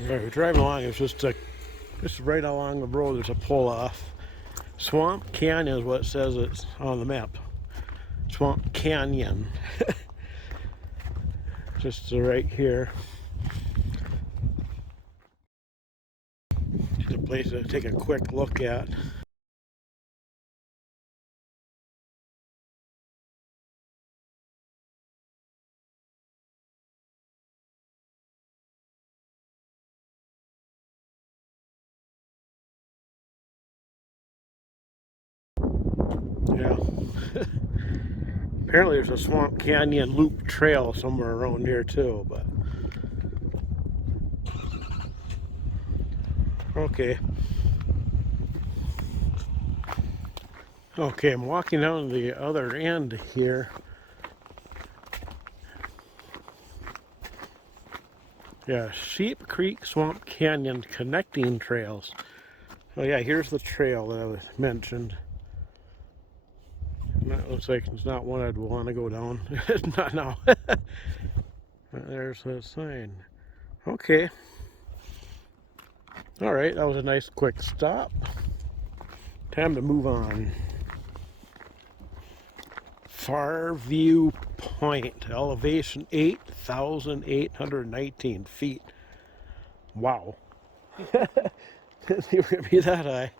Yeah, we're driving along. It's just right along the road. There's a pull off. Swamp Canyon is what it says it's on the map. Swamp Canyon. Just right here. It's a place to take a quick look at. Yeah. Apparently there's a Swamp Canyon loop trail somewhere around here too, but okay. Okay, I'm walking down the other end here. Yeah, Sheep Creek Swamp Canyon connecting trails. Oh yeah, here's the trail that I was mentioned. And that looks like it's not one I'd want to go down. Not now. There's the sign. Okay. All right, that was a nice quick stop. Time to move on. Far View Point, elevation 8,819 feet. Wow. Didn't think we were going to be that high.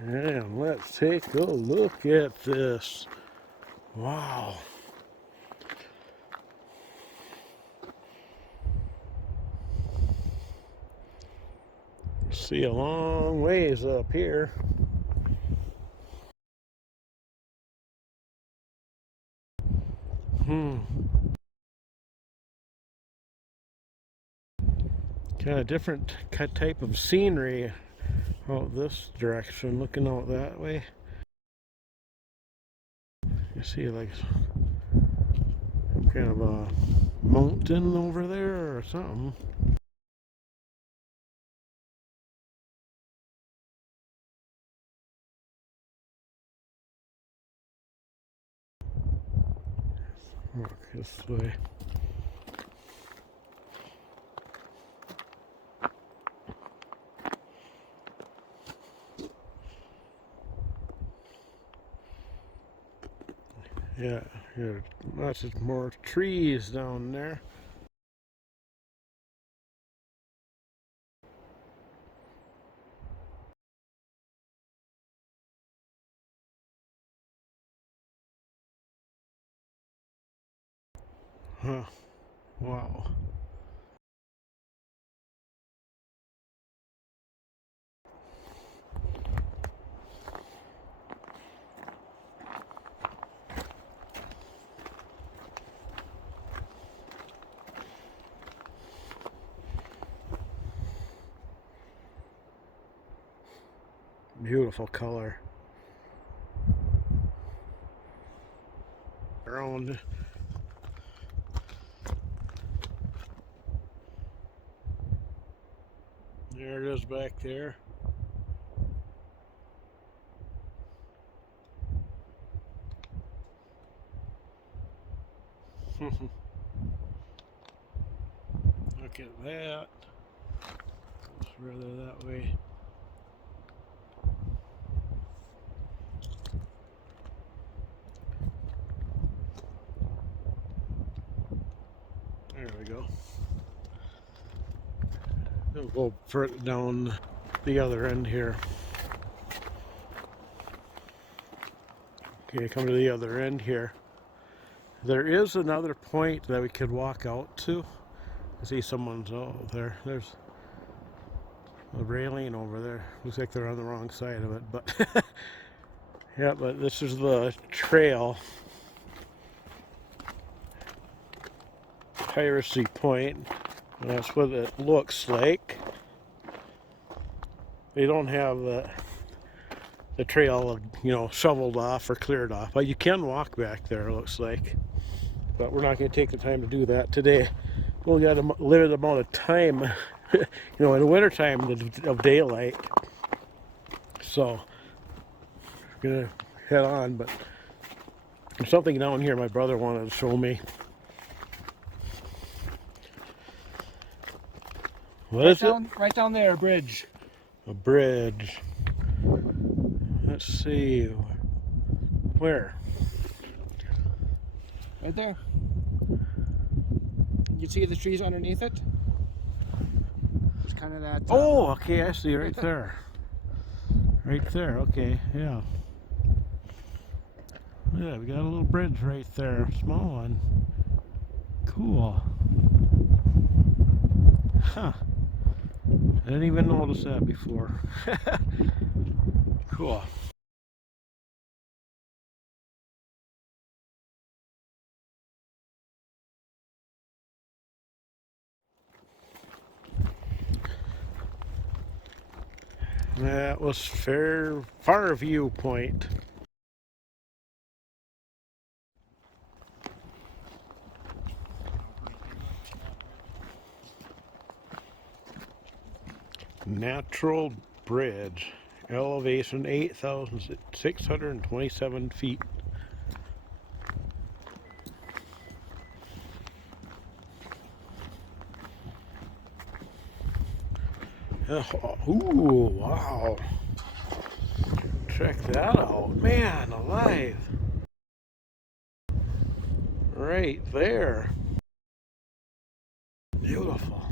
And let's take a look at this. Wow. See a long ways up here. Kind of different type of scenery out this direction, looking out that way. You see like some kind of a mountain over there or something. Walk this way. Yeah, lots of more trees down there. Huh. Wow. Beautiful color. Around. There it is back there. Look at that. It's rather that way. There we go. We'll go further down the other end here. Okay, come to the other end here. There is another point that we could walk out to. I see someone's there. There's a railing over there. Looks like they're on the wrong side of it, but yeah, but this is the trail. Piracy Point. And that's what it looks like. They don't have the trail, shoveled off or cleared off, but you can walk back there, it looks like. But we're not going to take the time to do that today. We've got a limited amount of time, in the wintertime of daylight. So, we're going to head on, but There's something down here my brother wanted to show me. What is it? Right down there, a bridge. A bridge. Let's see. Where? Right there. You see the trees underneath it? It's kind of that. Oh, okay, I see right there. Right there, okay, yeah. Yeah, we got a little bridge right there, small one. Cool. Huh. I didn't even notice that before. Cool. That was Far View Point. Natural Bridge. Elevation 8,627 feet. Ooh, wow. Check that out. Man, alive. Right there. Beautiful.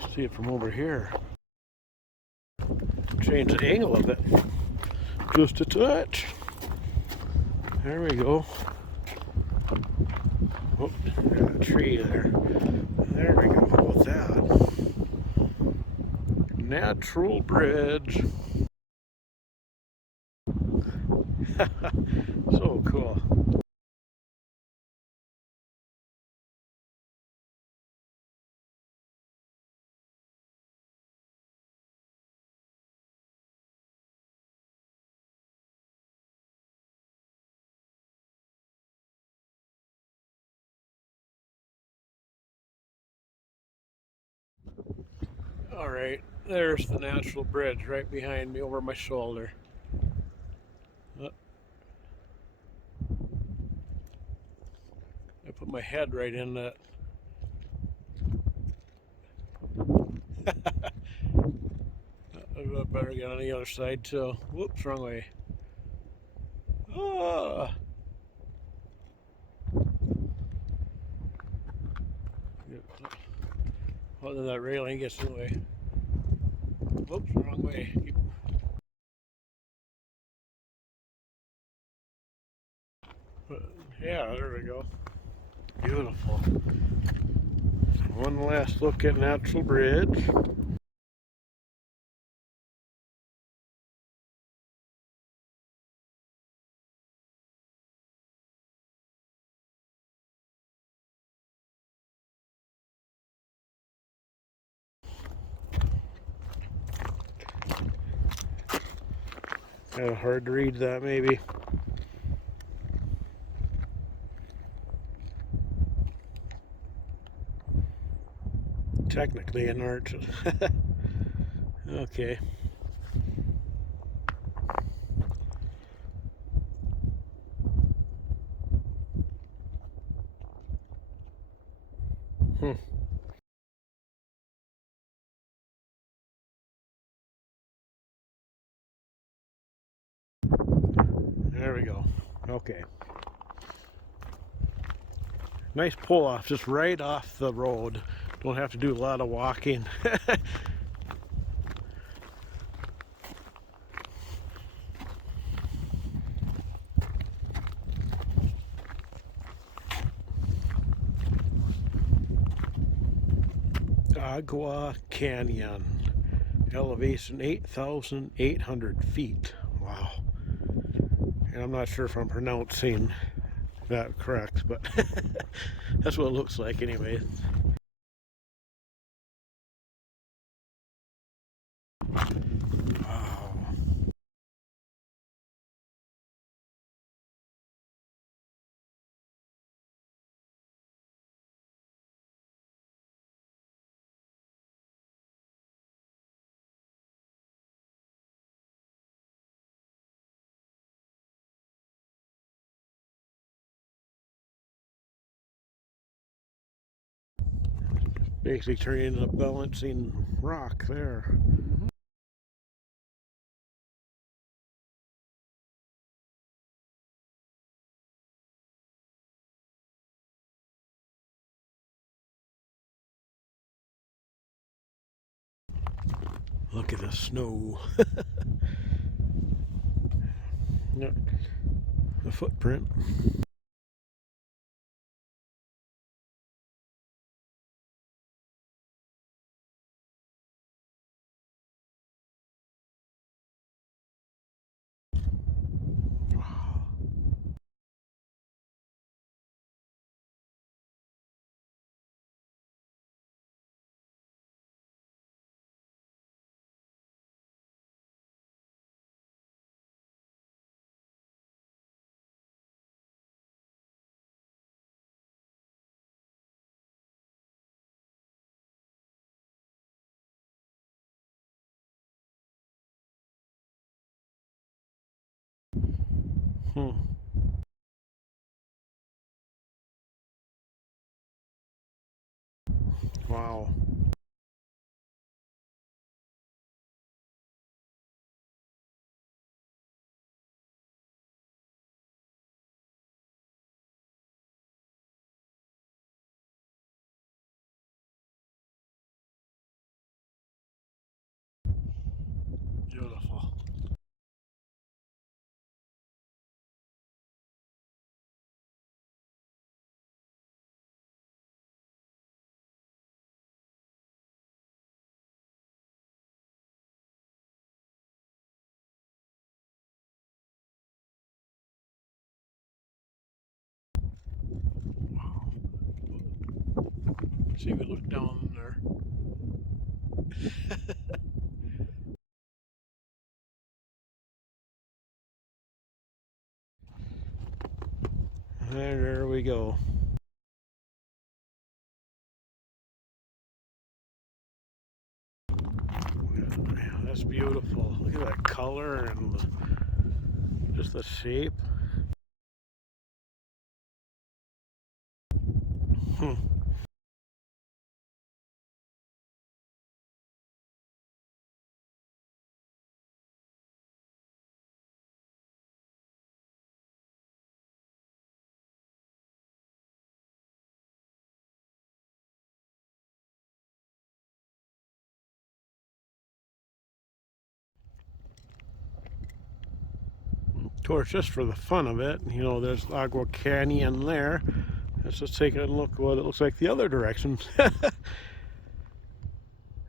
Let's see it from over here. Change the angle of it. Just a touch. There we go. Oh, got a tree there. There we go. How about that? Natural bridge. So cool. All right, there's the natural bridge right behind me over my shoulder. I put my head right in that. I better get on the other side too. Whoops, wrong way. Ah. Well, then that railing gets in the way. Whoops, wrong way. Yeah, there we go. Beautiful. One last look at Natural Bridge. Kind of hard to read that, maybe. Technically an arch. Okay. Hmm. There we go. Okay. Nice pull off, just right off the road. Don't have to do a lot of walking. Agua Canyon. Elevation 8,800 feet. Wow. And I'm not sure if I'm pronouncing that correct, but that's what it looks like anyway. Basically turning into a balancing rock there. Look at the snow. Yep, the footprint. Hmm. Wow. Beautiful. See, we look down there. There we go. Yeah, that's beautiful. Look at that color and just the shape. Hmm. Of course, just for the fun of it, you know, there's Agua Canyon there. Let's just take a look what it looks like the other direction.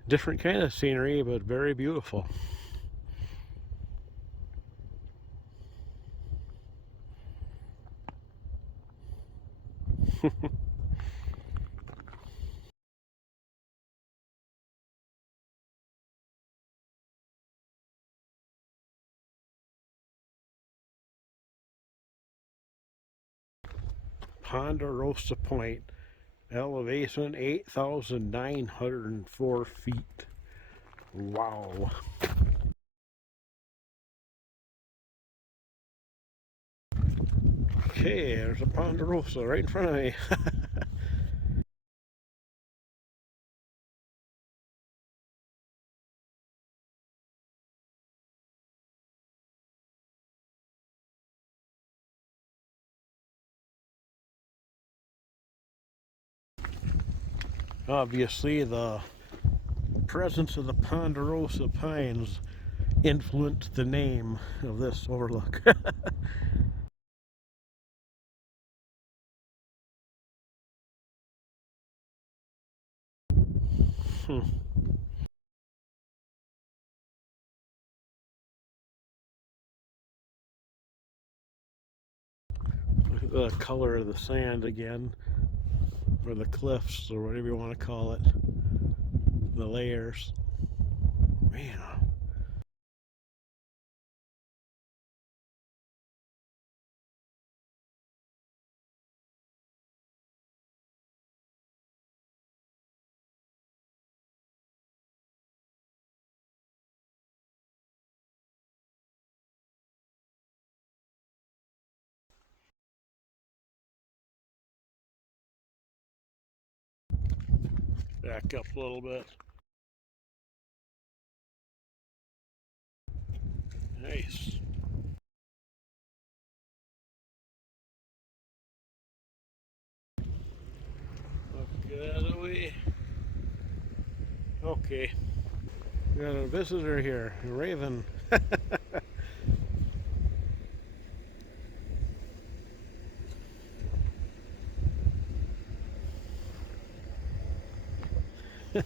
Different kind of scenery, but very beautiful. Ponderosa Point, elevation 8,904 feet. Wow. Okay, there's a Ponderosa right in front of me. Obviously, the presence of the Ponderosa pines influenced the name of this overlook. Hmm. Look at the color of the sand again, or the cliffs, or whatever you want to call it. The layers. Man. Back up a little bit. Nice. Look out of the way. Okay. We got a visitor here, a raven. Yeah,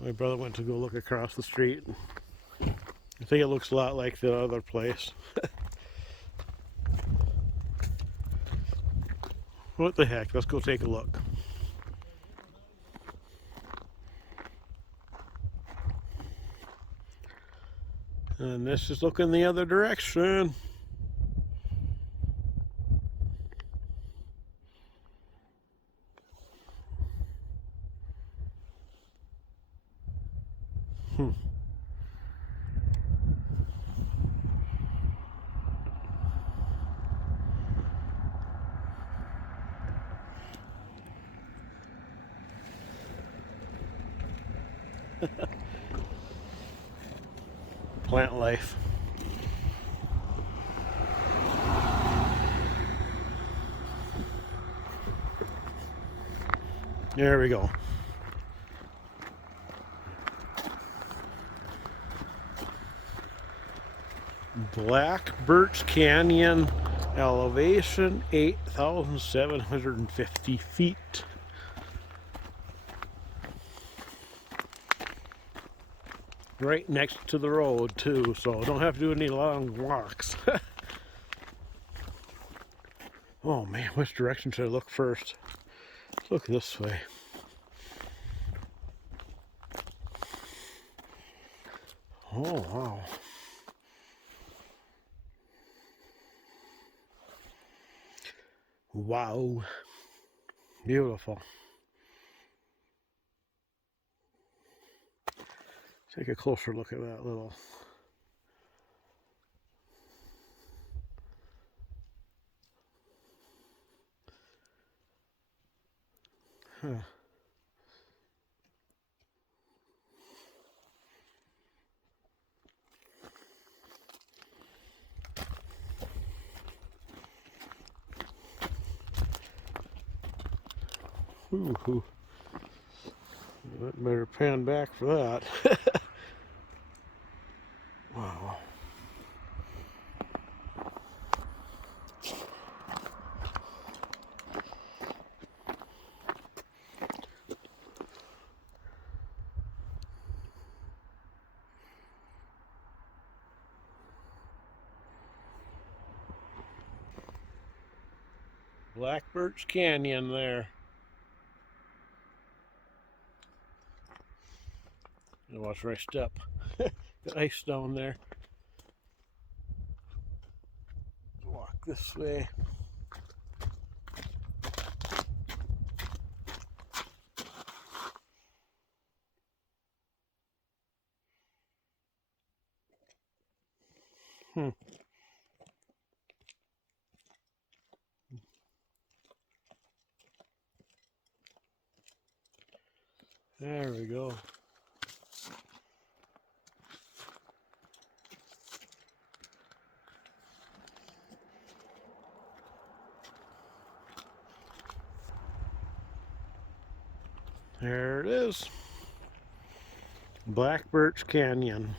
my brother went to go look across the street. I think it looks a lot like the other place. What the heck? Let's go take a look. And this is looking the other direction. Hmm. Plant life. There we go. Black Birch Canyon, elevation 8,750 feet. Right next to the road too, so don't have to do any long walks. Oh man, which direction should I look first? Let's look this way. Oh wow. Wow. Beautiful. Take a closer look at that little. Huh. Ooh. Better pan back for that. Wow. Black Birch Canyon there. Watch where I step. Got ice down there. Walk this way. Hmm. There we go. There it is. Black Birch Canyon.